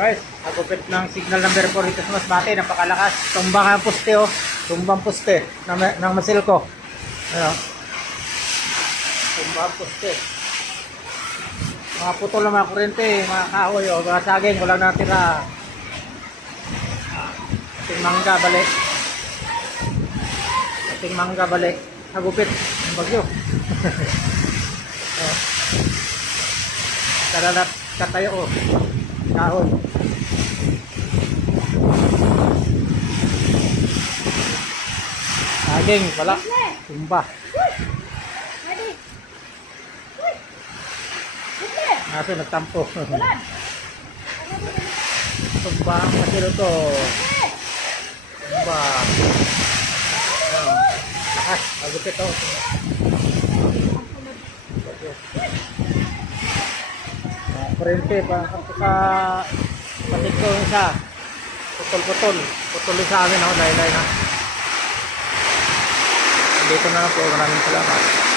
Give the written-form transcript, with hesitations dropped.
Guys, nagupit ng signal number 4 dito sa Masbate, napakalakas. Tumbang ang poste oh. Tumbang poste ng Masilco. Ayan. Tumbang poste. Mga putol ng mga kurente, mga kahoy oh, mga saging, walang natira. Ating mangga balik. Ating mangga balik. Nagupit ng bagyo. Oh. Karalat katayo oh. Kahoy. Saging wala. Tumba. Nasa nagtampo. Tumba ang masilo to. Tumba. Lakas. Magupit to. Kurente pa sa patig ko isa. Putol-putol. Putol sa amin ako. Laylay na. Dito na po. Maraming salamat.